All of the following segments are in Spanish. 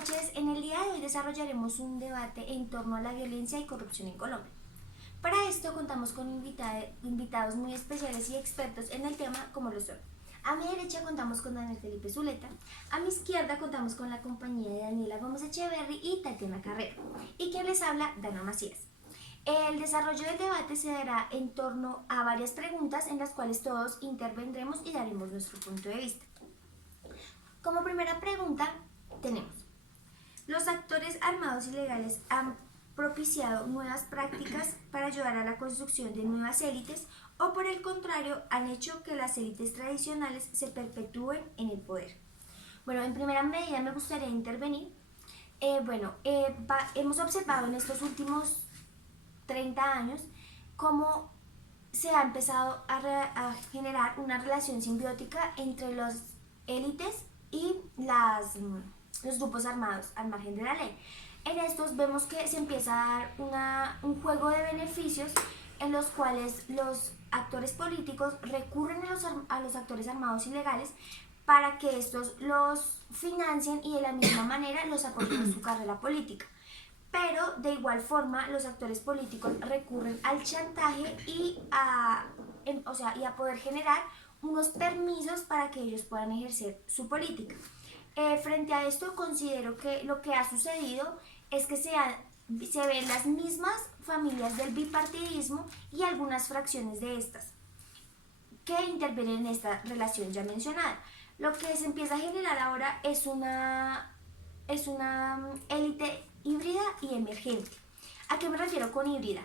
noches. En el día de hoy desarrollaremos un debate en torno a la violencia y corrupción en Colombia. Para esto contamos con invitados muy especiales y expertos en el tema como lo son. A mi derecha contamos con Daniel Felipe Zuleta, a mi izquierda contamos con la compañía de Daniela Gómez Echeverry y Tatiana Carrero, y quien les habla, Dana Macías. El desarrollo del debate se dará en torno a varias preguntas en las cuales todos intervendremos y daremos nuestro punto de vista. Como primera pregunta tenemos: ¿los actores armados ilegales han propiciado nuevas prácticas para ayudar a la construcción de nuevas élites o por el contrario han hecho que las élites tradicionales se perpetúen en el poder? Bueno, en primera medida me gustaría intervenir. Hemos observado en estos últimos 30 años cómo se ha empezado a generar una relación simbiótica entre las élites y los grupos armados al margen de la ley. En estos vemos que se empieza a dar un juego de beneficios en los cuales los actores políticos recurren a los actores armados ilegales para que estos los financien y de la misma manera los apoyen en su carrera política. Pero de igual forma los actores políticos recurren al chantaje y a poder generar unos permisos para que ellos puedan ejercer su política. Frente a esto considero que lo que ha sucedido es que se ven las mismas familias del bipartidismo y algunas fracciones de estas que intervienen en esta relación ya mencionada. Lo que se empieza a generar ahora es una élite híbrida y emergente. ¿A qué me refiero con híbrida?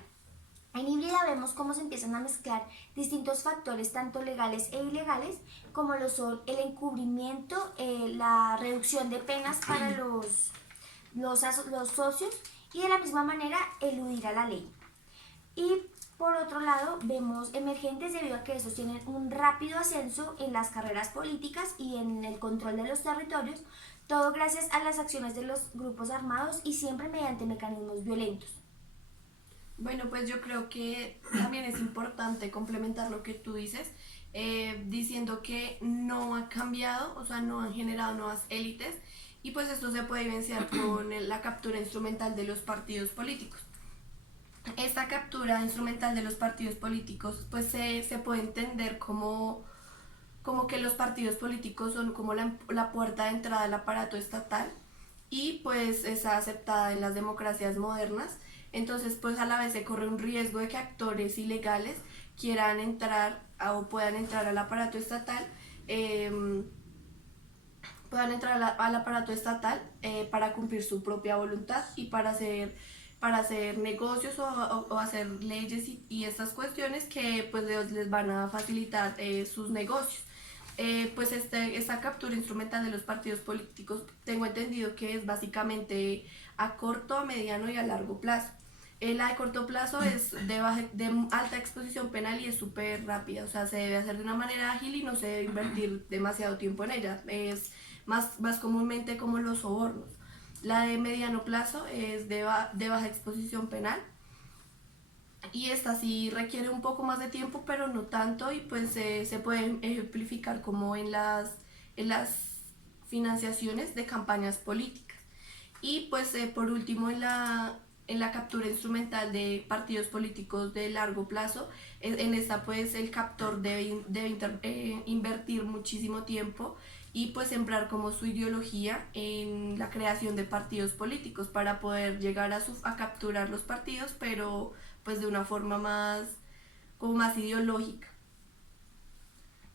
En híbrida vemos cómo se empiezan a mezclar distintos factores, tanto legales e ilegales, como lo son el encubrimiento, la reducción de penas para los socios y de la misma manera eludir a la ley. Y por otro lado vemos emergentes debido a que estos tienen un rápido ascenso en las carreras políticas y en el control de los territorios, todo gracias a las acciones de los grupos armados y siempre mediante mecanismos violentos. Bueno, pues yo creo que también es importante complementar lo que tú dices, diciendo que no ha cambiado, o sea, no han generado nuevas élites y pues esto se puede evidenciar con la captura instrumental de los partidos políticos. Esta captura instrumental de los partidos políticos pues se puede entender como que los partidos políticos son como la puerta de entrada al aparato estatal y pues es aceptada en las democracias modernas. Entonces pues a la vez se corre un riesgo de que actores ilegales quieran entrar o puedan entrar al aparato estatal, al aparato estatal para cumplir su propia voluntad y para hacer negocios o hacer leyes y estas cuestiones que pues les van a facilitar sus negocios. Pues esta captura instrumental de los partidos políticos tengo entendido que es básicamente a corto, a mediano y a largo plazo. La de corto plazo es de alta exposición penal y es súper rápida, o sea, se debe hacer de una manera ágil y no se debe invertir demasiado tiempo en ella. Es más comúnmente como los sobornos. La de mediano plazo es de baja exposición penal y esta sí requiere un poco más de tiempo, pero no tanto, y pues se puede ejemplificar como en las financiaciones de campañas políticas. Y pues por último en la captura instrumental de partidos políticos de largo plazo, en esta pues el captor debe invertir muchísimo tiempo y pues sembrar como su ideología en la creación de partidos políticos para poder llegar a capturar los partidos, pero pues de una forma como más ideológica.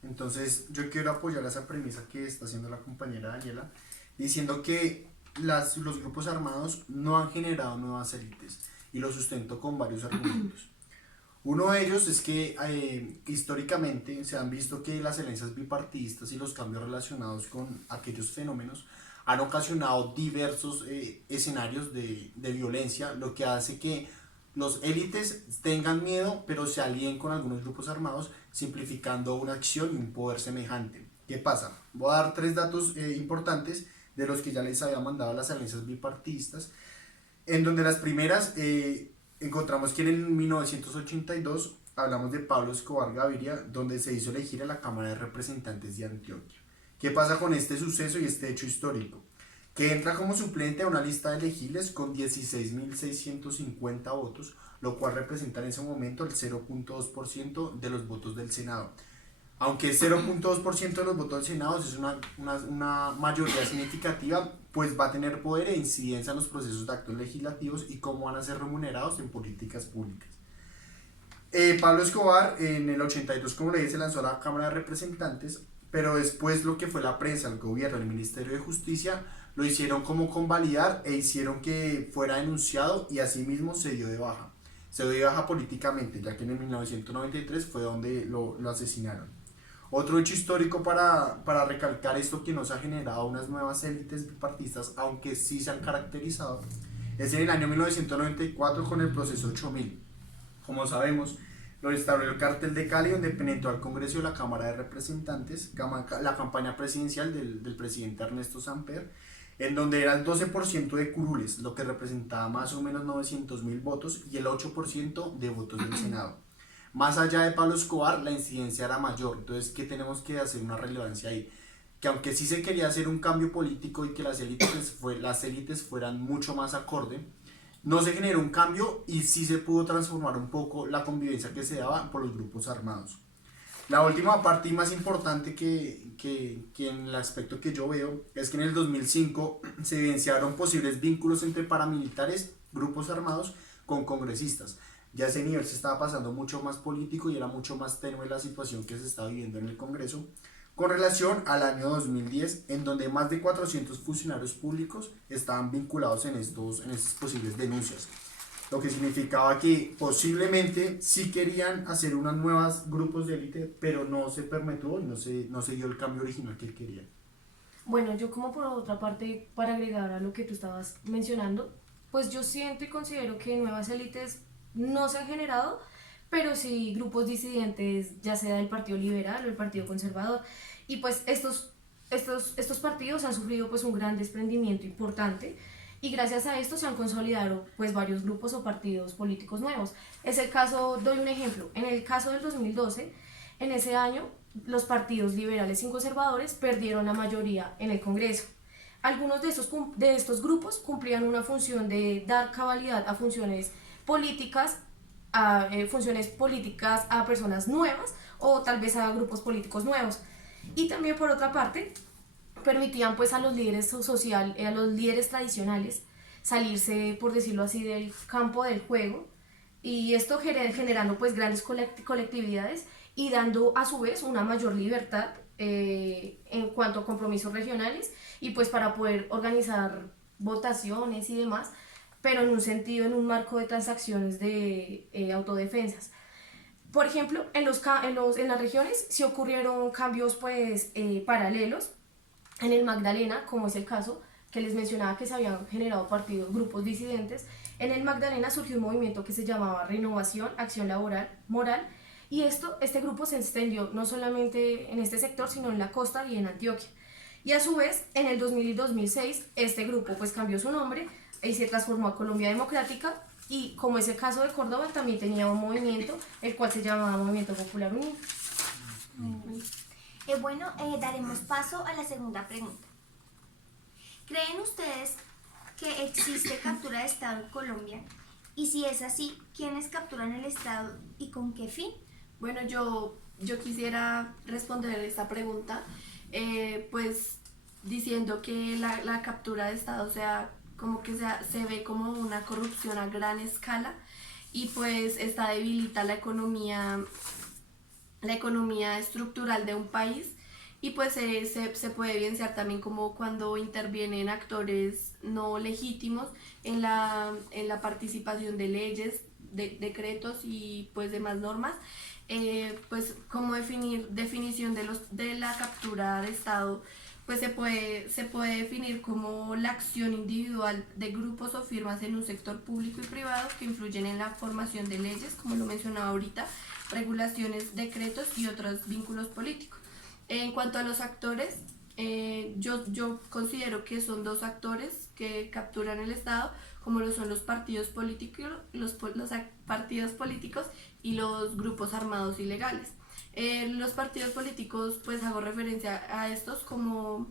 Entonces yo quiero apoyar esa premisa que está haciendo la compañera Daniela, diciendo que los grupos armados no han generado nuevas élites, y lo sustento con varios argumentos. Uno de ellos es que históricamente se han visto que las alianzas bipartidistas y los cambios relacionados con aquellos fenómenos han ocasionado diversos escenarios de violencia, lo que hace que los élites tengan miedo, pero se alíen con algunos grupos armados, simplificando una acción y un poder semejante. ¿Qué pasa? Voy a dar tres datos importantes de los que ya les había mandado a las alianzas bipartidistas, en donde las primeras encontramos que en 1982 hablamos de Pablo Escobar Gaviria, donde se hizo elegir a la Cámara de Representantes de Antioquia. ¿Qué pasa con este suceso y este hecho histórico? que entra como suplente a una lista de elegibles con 16.650 votos, lo cual representa en ese momento el 0.2% de los votos del Senado. Aunque 0.2% de los votos del Senado es una mayoría significativa, pues va a tener poder e incidencia en los procesos de actos legislativos y cómo van a ser remunerados en políticas públicas. Pablo Escobar en el 82, como le dije, se lanzó a la Cámara de Representantes, pero después lo que fue la prensa, el gobierno, el Ministerio de Justicia, lo hicieron como convalidar e hicieron que fuera denunciado y asimismo se dio de baja. Se dio de baja políticamente, ya que en el 1993 fue donde lo asesinaron. Otro hecho histórico para recalcar esto que nos ha generado unas nuevas élites bipartistas, aunque sí se han caracterizado, es en el año 1994 con el proceso 8000. Como sabemos, lo instauró el Cártel de Cali, donde penetró al Congreso y la Cámara de Representantes, la campaña presidencial del presidente Ernesto Samper, en donde era el 12% de curules, lo que representaba más o menos 900.000 votos, y el 8% de votos del Senado. Más allá de Pablo Escobar, la incidencia era mayor. Entonces, ¿qué tenemos que hacer una relevancia ahí? Que aunque sí se quería hacer un cambio político y que las élites fueran mucho más acorde, no se generó un cambio y sí se pudo transformar un poco la convivencia que se daba por los grupos armados. La última parte y más importante que en el aspecto que yo veo es que en el 2005 se evidenciaron posibles vínculos entre paramilitares, grupos armados, con congresistas. Ya ese nivel se estaba pasando mucho más político y era mucho más tenue la situación que se estaba viviendo en el Congreso, con relación al año 2010, en donde más de 400 funcionarios públicos estaban vinculados en estas posibles denuncias. Lo que significaba que posiblemente sí querían hacer unos nuevos grupos de élite, pero no se permitió y no se dio el cambio original que querían. Bueno, yo como por otra parte, para agregar a lo que tú estabas mencionando, pues yo siento y considero que nuevas élites no se han generado, pero sí grupos disidentes, ya sea del Partido Liberal o el Partido Conservador. Y pues estos partidos han sufrido pues un gran desprendimiento importante y gracias a esto se han consolidado pues varios grupos o partidos políticos nuevos. Es el caso, doy un ejemplo, en el caso del 2012, en ese año los partidos liberales y conservadores perdieron la mayoría en el Congreso. Algunos de estos grupos cumplían una función de dar cabalidad a funciones políticas a personas nuevas o tal vez a grupos políticos nuevos. Y también por otra parte permitían pues a los líderes a los líderes tradicionales salirse, por decirlo así, del campo del juego, y esto generando pues grandes colectividades y dando a su vez una mayor libertad en cuanto a compromisos regionales y pues para poder organizar votaciones y demás, pero en un sentido, en un marco de transacciones de autodefensas. Por ejemplo, en las regiones se ocurrieron cambios pues paralelos. En el Magdalena, como es el caso que les mencionaba que se habían generado grupos disidentes, en el Magdalena surgió un movimiento que se llamaba Renovación, Acción Laboral, Moral, y este grupo se extendió no solamente en este sector, sino en la costa y en Antioquia. Y a su vez, en el 2000 y 2006, este grupo pues cambió su nombre y se transformó a Colombia Democrática, y como es el caso de Córdoba, también tenía un movimiento, el cual se llamaba Movimiento Popular Unido. Daremos paso a la segunda pregunta. ¿Creen ustedes que existe captura de Estado en Colombia? Y si es así, ¿quiénes capturan el Estado y con qué fin? Bueno, yo quisiera responder esta pregunta, pues diciendo que la captura de Estado, o sea, como que se ve como una corrupción a gran escala y pues esta debilita la economía estructural de un país, y pues se puede evidenciar también como cuando intervienen actores no legítimos en la participación de leyes, decretos y pues demás normas. Pues como definición de la captura de Estado, pues se puede definir como la acción individual de grupos o firmas en un sector público y privado que influyen en la formación de leyes, como lo mencionaba ahorita, regulaciones, decretos y otros vínculos políticos. En cuanto a los actores, yo considero que son dos actores que capturan el Estado, como lo son los partidos políticos, los partidos políticos y los grupos armados ilegales. Los partidos políticos, pues hago referencia a estos como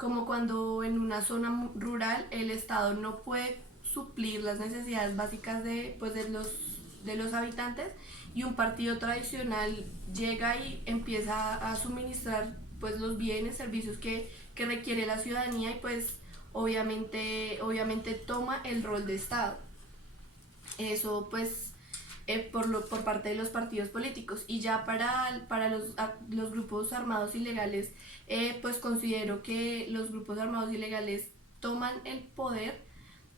como cuando en una zona rural el Estado no puede suplir las necesidades básicas pues, de los habitantes, y un partido tradicional llega y empieza a suministrar pues, los bienes, servicios que requiere la ciudadanía, y pues obviamente toma el rol de Estado. Eso pues por parte de los partidos políticos. Y ya para los grupos armados ilegales, pues considero que los grupos armados ilegales toman el poder,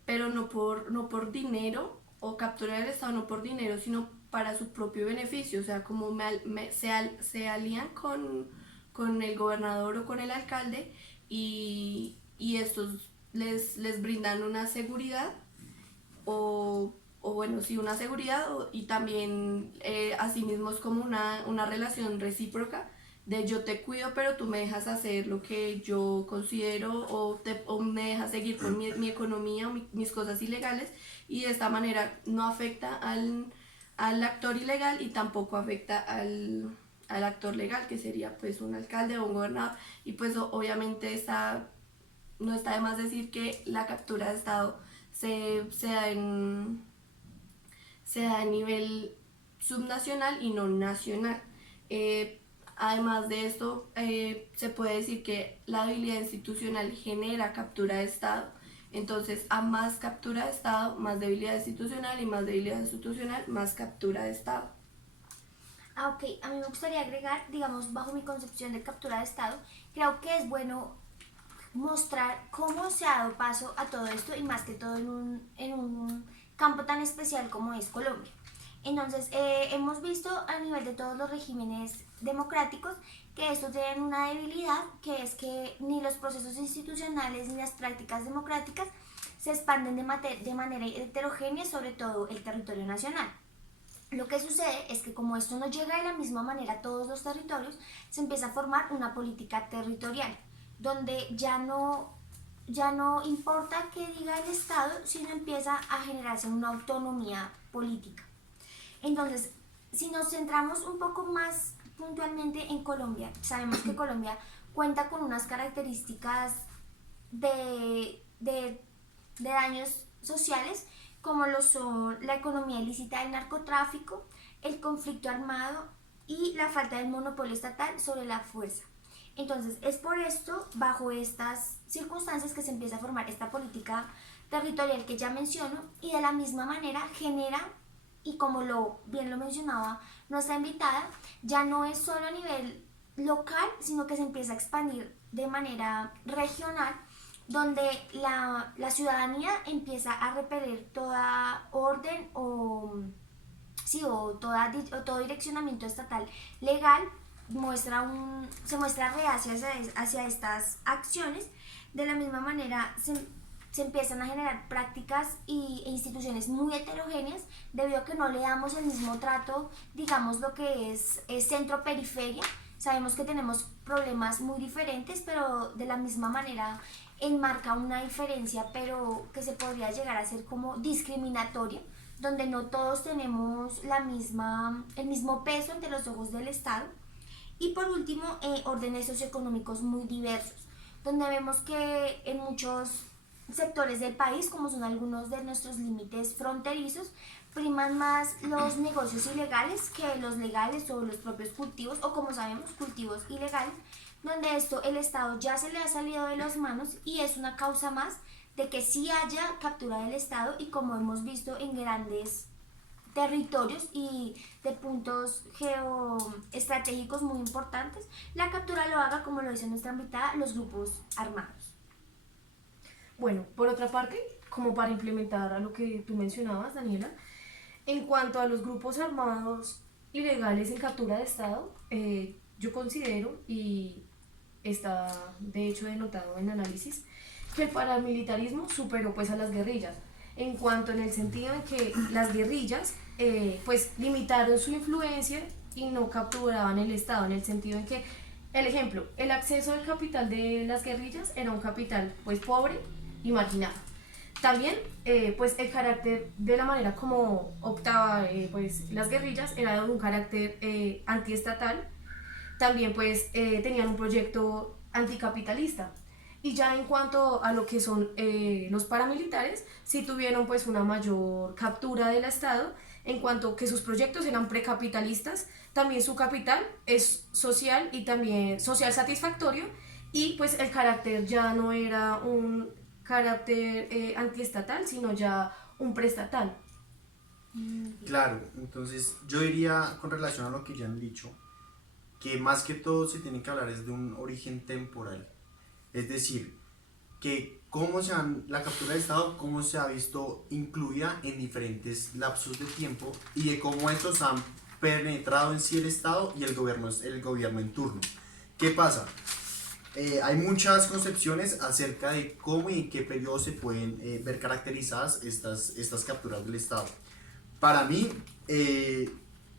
pero no por dinero, o capturar el Estado no por dinero, sino para su propio beneficio. O sea, como se alían con el gobernador o con el alcalde, y estos les brindan una seguridad, o bueno, sí, una seguridad, y también asimismo es como una relación recíproca de yo te cuido, pero tú me dejas hacer lo que yo considero, o me dejas seguir con mi economía o mis cosas ilegales, y de esta manera no afecta al actor ilegal y tampoco afecta al actor legal, que sería pues un alcalde o un gobernador. Y pues obviamente no está de más decir que la captura de Estado se da a nivel subnacional y no nacional. Además de esto, se puede decir que la debilidad institucional genera captura de Estado. Entonces, a más captura de Estado, más debilidad institucional, y más debilidad institucional, más captura de Estado. Ok, a mí me gustaría agregar, digamos, bajo mi concepción de captura de Estado, creo que es bueno mostrar cómo se ha dado paso a todo esto, y más que todo en un campo tan especial como es Colombia. Entonces, hemos visto a nivel de todos los regímenes democráticos que estos tienen una debilidad, que es que ni los procesos institucionales ni las prácticas democráticas se expanden de manera heterogénea sobre todo el territorio nacional. Lo que sucede es que como esto no llega de la misma manera a todos los territorios, se empieza a formar una política territorial, donde ya no importa qué diga el Estado, sino empieza a generarse una autonomía política. Entonces, si nos centramos un poco más puntualmente en Colombia, sabemos que Colombia cuenta con unas características de daños sociales, como lo son la economía ilícita del narcotráfico, el conflicto armado y la falta del monopolio estatal sobre la fuerza. Entonces, es por esto, bajo estas circunstancias, que se empieza a formar esta política territorial que ya menciono, y de la misma manera genera, y como bien lo mencionaba nuestra invitada, ya no es solo a nivel local, sino que se empieza a expandir de manera regional, donde la ciudadanía empieza a repeler toda orden o todo direccionamiento estatal legal, se muestra reacia hacia estas acciones. De la misma manera se empiezan a generar prácticas e instituciones muy heterogéneas, debido a que no le damos el mismo trato, digamos, lo que es centro-periferia. Sabemos que tenemos problemas muy diferentes, pero de la misma manera enmarca una diferencia, pero que se podría llegar a ser como discriminatoria, donde no todos tenemos el mismo peso ante los ojos del Estado. Y por último, órdenes socioeconómicos muy diversos, donde vemos que en muchos sectores del país, como son algunos de nuestros límites fronterizos, priman más los negocios ilegales que los legales, o los propios cultivos, o como sabemos, cultivos ilegales, donde el Estado ya se le ha salido de las manos, y es una causa más de que sí haya captura del Estado, y como hemos visto en grandes territorios y de puntos geoestratégicos muy importantes, la captura lo haga, como lo dice nuestra invitada, los grupos armados. Bueno, por otra parte, como para implementar a lo que tú mencionabas, Daniela, en cuanto a los grupos armados ilegales en captura de Estado, yo considero, y está de hecho denotado en análisis, que el paramilitarismo superó pues a las guerrillas, en cuanto en el sentido en que las guerrillas pues limitaron su influencia y no capturaban el Estado, en el sentido en que, el ejemplo, el acceso al capital de las guerrillas era un capital pues pobre y marginado. También pues el carácter de la manera como optaba pues las guerrillas era de un carácter antiestatal. También pues tenían un proyecto anticapitalista. Y ya en cuanto a lo que son los paramilitares, sí tuvieron pues una mayor captura del Estado, en cuanto que sus proyectos eran precapitalistas, también su capital es social y también social satisfactorio, y pues el carácter ya no era un carácter antiestatal, sino ya un preestatal. Claro, entonces yo diría con relación a lo que ya han dicho, que más que todo se tiene que hablar es de un origen temporal. Es decir, que la captura de Estado, cómo se ha visto incluida en diferentes lapsos de tiempo y de cómo estos han penetrado en sí el Estado y el gobierno en turno. ¿Qué pasa? Hay muchas concepciones acerca de cómo y en qué periodo se pueden ver caracterizadas estas capturas del Estado. Para mí, el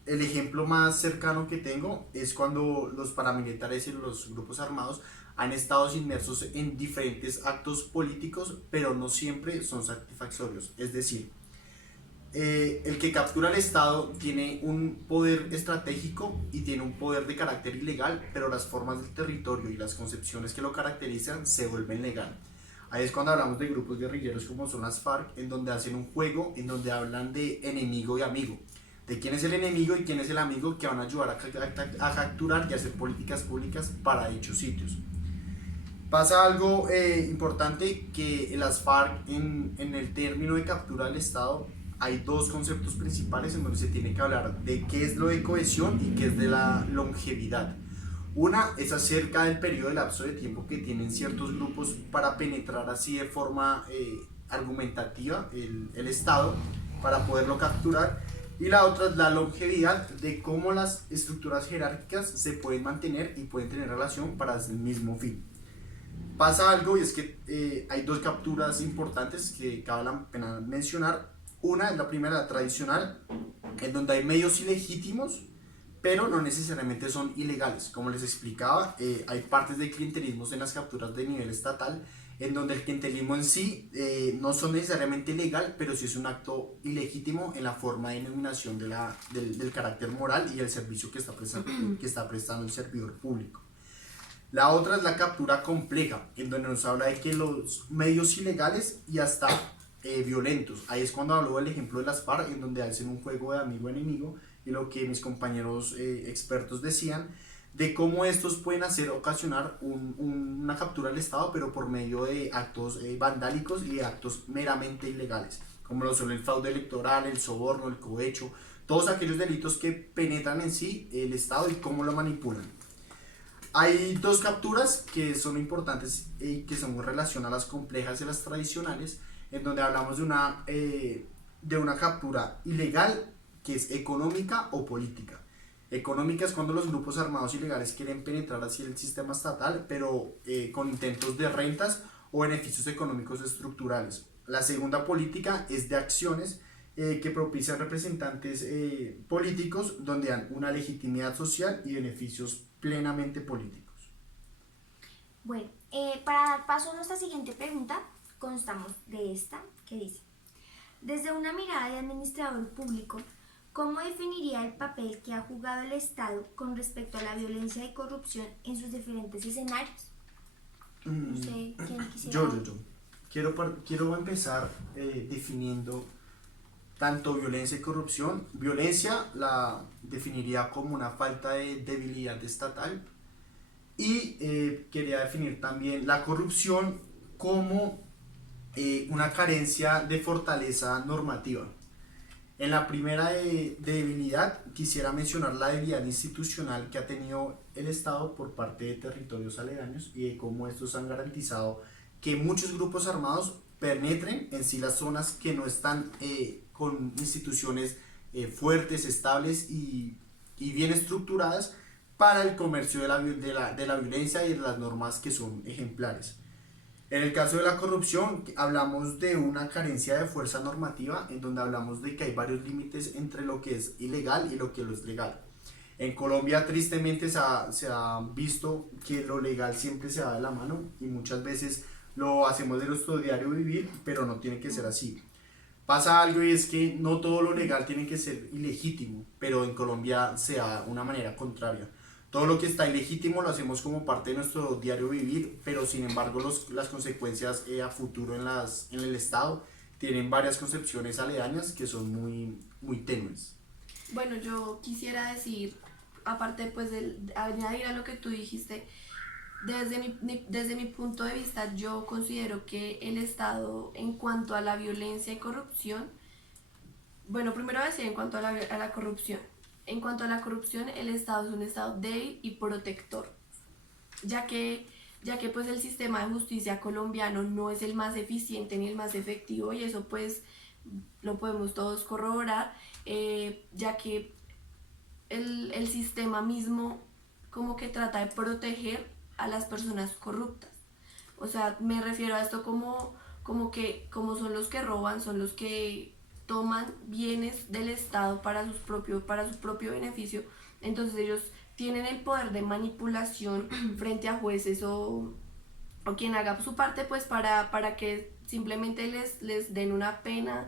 ejemplo más cercano que tengo es cuando los paramilitares y los grupos armados han estado inmersos en diferentes actos políticos, pero no siempre son satisfactorios. Es decir, el que captura el Estado tiene un poder estratégico y tiene un poder de carácter ilegal, pero las formas del territorio y las concepciones que lo caracterizan se vuelven legal. Ahí es cuando hablamos de grupos guerrilleros como son las FARC, en donde hacen un juego, en donde hablan de enemigo y amigo, de quién es el enemigo y quién es el amigo que van a ayudar a capturar y hacer políticas públicas para dichos sitios. Pasa algo importante, que en las FARC, en el término de captura del Estado, hay dos conceptos principales en donde se tiene que hablar de qué es lo de cohesión y qué es de la longevidad. Una es acerca del periodo de lapso de tiempo que tienen ciertos grupos para penetrar así de forma argumentativa el Estado para poderlo capturar, y la otra es la longevidad, de cómo las estructuras jerárquicas se pueden mantener y pueden tener relación para el mismo fin. Pasa algo, y es que hay dos capturas importantes que cabe la pena mencionar. Una es la primera, la tradicional, en donde hay medios ilegítimos, pero no necesariamente son ilegales. Como les explicaba, hay partes de clientelismo en las capturas de nivel estatal, en donde el clientelismo en sí no son necesariamente legal, pero sí es un acto ilegítimo en la forma de denominación del carácter moral y el servicio que está prestando el servidor público. La otra es la captura compleja, en donde nos habla de que los medios ilegales y hasta violentos. Ahí es cuando hablo del ejemplo de las FARC, en donde hacen un juego de amigo-enemigo, y lo que mis compañeros expertos decían, de cómo estos pueden ocasionar una captura del Estado, pero por medio de actos vandálicos y de actos meramente ilegales, como lo son el fraude electoral, el soborno, el cohecho, todos aquellos delitos que penetran en sí el Estado y cómo lo manipulan. Hay dos capturas que son importantes y que son en relación a las complejas y las tradicionales, en donde hablamos de una captura ilegal que es económica o política. Económica es cuando los grupos armados ilegales quieren penetrar hacia el sistema estatal, pero con intentos de rentas o beneficios económicos estructurales. La segunda política es de acciones que propician representantes políticos donde dan una legitimidad social y beneficios plenamente políticos. Bueno, para dar paso a nuestra siguiente pregunta, constamos de esta que dice: desde una mirada de administrador público, ¿cómo definiría el papel que ha jugado el Estado con respecto a la violencia y corrupción en sus diferentes escenarios? No sé, ¿quién quisiera? Yo. Quiero empezar definiendo tanto violencia y corrupción. Violencia la definiría como una falta de debilidad estatal, y quería definir también la corrupción como una carencia de fortaleza normativa. En la primera de debilidad, quisiera mencionar la debilidad institucional que ha tenido el Estado por parte de territorios aledaños y de cómo estos han garantizado que muchos grupos armados penetren en sí las zonas que no están con instituciones fuertes, estables y bien estructuradas para el comercio de la violencia y de las normas que son ejemplares. En el caso de la corrupción, hablamos de una carencia de fuerza normativa, en donde hablamos de que hay varios límites entre lo que es ilegal y lo que es legal. En Colombia, tristemente, se ha visto que lo legal siempre se va de la mano, y muchas veces lo hacemos de nuestro diario vivir, pero no tiene que ser así. Pasa algo, y es que no todo lo legal tiene que ser ilegítimo, pero en Colombia se da de una manera contraria. Todo lo que está ilegítimo lo hacemos como parte de nuestro diario vivir, pero sin embargo las consecuencias a futuro en el Estado tienen varias concepciones aledañas que son muy tenues. Bueno, yo quisiera decir, aparte pues de añadir a lo que tú dijiste, desde mi punto de vista, yo considero que el Estado en cuanto a la violencia y corrupción, bueno, primero decir en cuanto a la corrupción. En cuanto a la corrupción, el Estado es un Estado débil y protector, ya que pues el sistema de justicia colombiano no es el más eficiente ni el más efectivo y eso pues lo podemos todos corroborar, ya que el sistema mismo como que trata de proteger a las personas corruptas. O sea, me refiero a esto como son los que roban, son los que toman bienes del Estado para su propio beneficio. Entonces ellos tienen el poder de manipulación frente a jueces o quien haga su parte pues para que simplemente les den una pena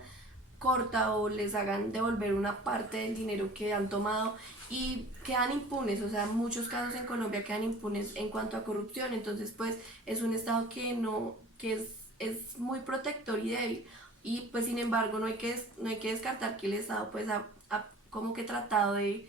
corta o les hagan devolver una parte del dinero que han tomado y quedan impunes, o sea, muchos casos en Colombia quedan impunes en cuanto a corrupción, entonces pues es un estado que es muy protector y débil y pues sin embargo no hay que descartar que el estado pues ha como que tratado de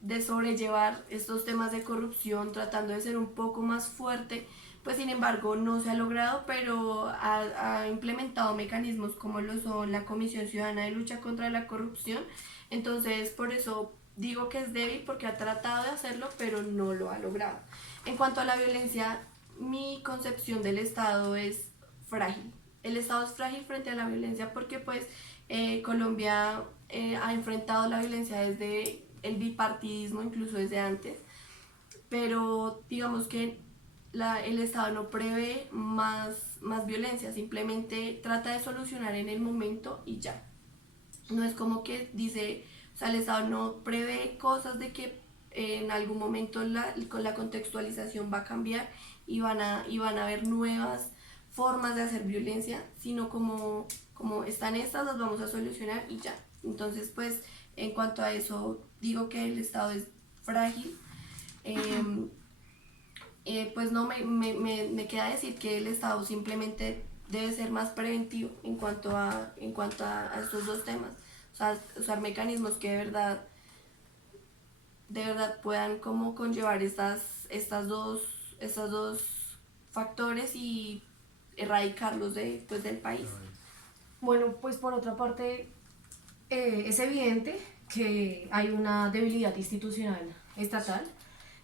de sobrellevar estos temas de corrupción, tratando de ser un poco más fuerte, pues sin embargo no se ha logrado, pero ha implementado mecanismos como lo son la Comisión Ciudadana de Lucha contra la Corrupción, entonces por eso digo que es débil porque ha tratado de hacerlo, pero no lo ha logrado. En cuanto a la violencia, mi concepción del Estado es frágil. El Estado es frágil frente a la violencia porque pues Colombia ha enfrentado la violencia desde el bipartidismo, incluso desde antes, pero digamos que el Estado no prevé más violencia, simplemente trata de solucionar en el momento y ya. No es como que dice, o sea, el Estado no prevé cosas de que en algún momento con la contextualización va a cambiar y van a haber nuevas formas de hacer violencia, sino como están estas, las vamos a solucionar y ya. Entonces, pues, en cuanto a eso, digo que el Estado es frágil. Pues no, me queda decir que el Estado simplemente debe ser más preventivo en cuanto a estos dos temas. O sea, usar mecanismos que de verdad puedan como conllevar estas dos factores y erradicarlos del país. Bueno, pues por otra parte, es evidente que hay una debilidad institucional estatal,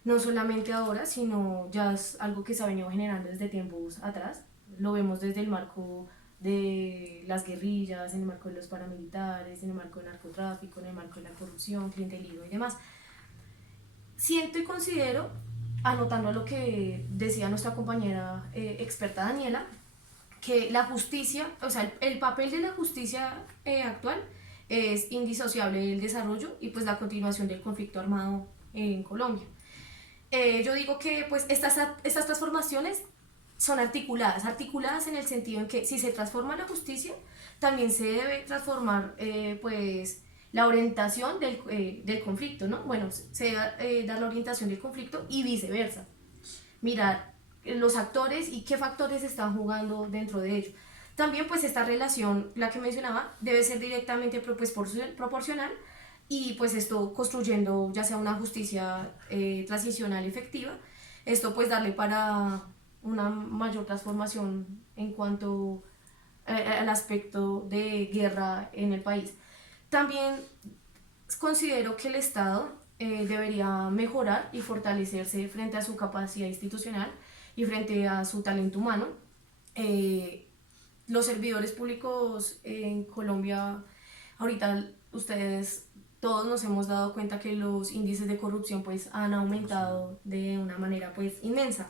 no solamente ahora, sino ya es algo que se ha venido generando desde tiempos atrás. Lo vemos desde el marco de las guerrillas, en el marco de los paramilitares, en el marco del narcotráfico, en el marco de la corrupción, clientelismo y demás. Siento y considero, anotando lo que decía nuestra compañera experta Daniela, que la justicia, o sea, el papel de la justicia actual es indisociable del desarrollo y pues la continuación del conflicto armado en Colombia. Yo digo que pues estas transformaciones son articuladas en el sentido en que si se transforma la justicia, también se debe transformar pues la orientación del conflicto, ¿no? Bueno, se debe dar la orientación del conflicto y viceversa. Mirar los actores y qué factores están jugando dentro de ello. También pues esta relación, la que mencionaba, debe ser directamente pues, proporcional y pues esto construyendo ya sea una justicia transicional efectiva, esto pues darle para una mayor transformación en cuanto al aspecto de guerra en el país. También considero que el Estado debería mejorar y fortalecerse frente a su capacidad institucional y frente a su talento humano. Los servidores públicos en Colombia, ahorita ustedes todos nos hemos dado cuenta que los índices de corrupción pues han aumentado de una manera pues inmensa.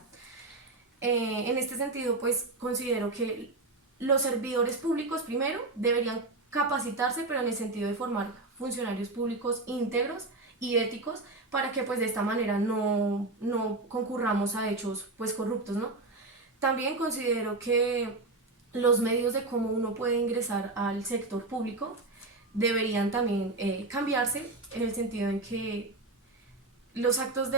En este sentido pues considero que los servidores públicos primero deberían capacitarse, pero en el sentido de formar funcionarios públicos íntegros y éticos para que pues de esta manera no concurramos a hechos pues corruptos, ¿no? También considero que los medios de cómo uno puede ingresar al sector público deberían también cambiarse en el sentido en que los actos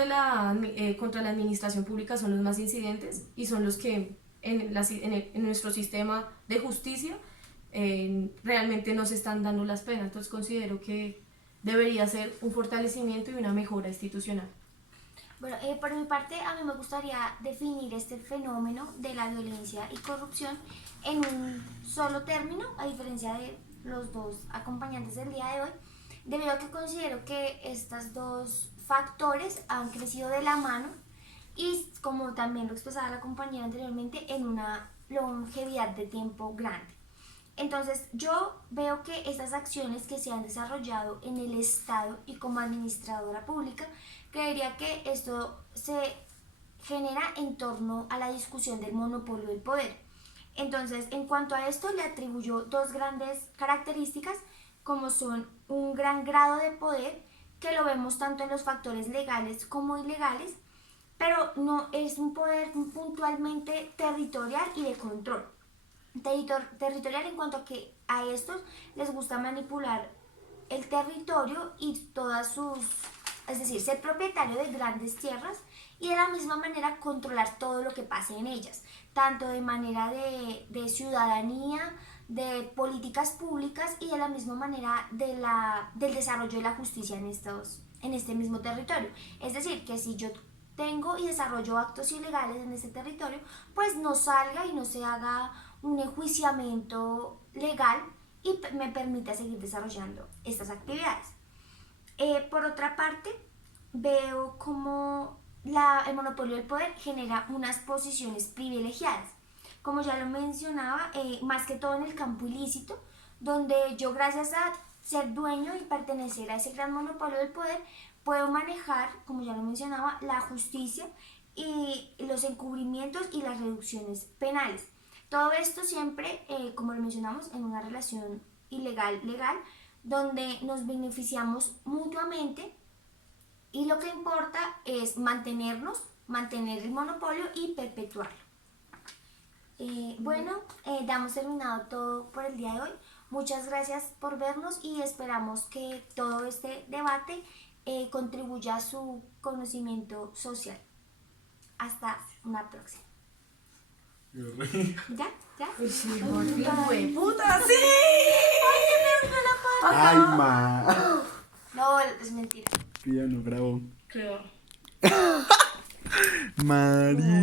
contra la administración pública son los más incidentes y son los que en nuestro sistema de justicia realmente no se están dando las penas. Entonces considero que debería ser un fortalecimiento y una mejora institucional. Bueno, por mi parte, a mí me gustaría definir este fenómeno de la violencia y corrupción en un solo término, a diferencia de los dos acompañantes del día de hoy, debido a que considero que estos dos factores han crecido de la mano y, como también lo expresaba la compañera anteriormente, en una longevidad de tiempo grande. Entonces, yo veo que estas acciones que se han desarrollado en el Estado y como administradora pública, creería que esto se genera en torno a la discusión del monopolio del poder. Entonces, en cuanto a esto, le atribuyo dos grandes características, como son un gran grado de poder, que lo vemos tanto en los factores legales como ilegales, pero no es un poder puntualmente territorial y de control. Territorial en cuanto a que a estos les gusta manipular el territorio y todas sus, es decir, ser propietario de grandes tierras y de la misma manera controlar todo lo que pase en ellas, tanto de manera de ciudadanía, de políticas públicas y de la misma manera del desarrollo de la justicia en este mismo territorio. Es decir, que si yo tengo y desarrollo actos ilegales en este territorio, pues no salga y no se haga un enjuiciamiento legal y me permita seguir desarrollando estas actividades. Por otra parte, veo como el monopolio del poder genera unas posiciones privilegiadas. Como ya lo mencionaba, más que todo en el campo ilícito, donde yo, gracias a ser dueño y pertenecer a ese gran monopolio del poder, puedo manejar, como ya lo mencionaba, la justicia y los encubrimientos y las reducciones penales. Todo esto siempre, como lo mencionamos, en una relación ilegal-legal, donde nos beneficiamos mutuamente y lo que importa es mantener el monopolio y perpetuarlo. Bueno, damos terminado todo por el día de hoy. Muchas gracias por vernos y esperamos que todo este debate contribuya a su conocimiento social. Hasta una próxima. ¿Ya? Uy, sí, por fin, güey. ¡Puta, sí! Ay, ma. No, es mentira. Ya no grabó. Creo. Mari.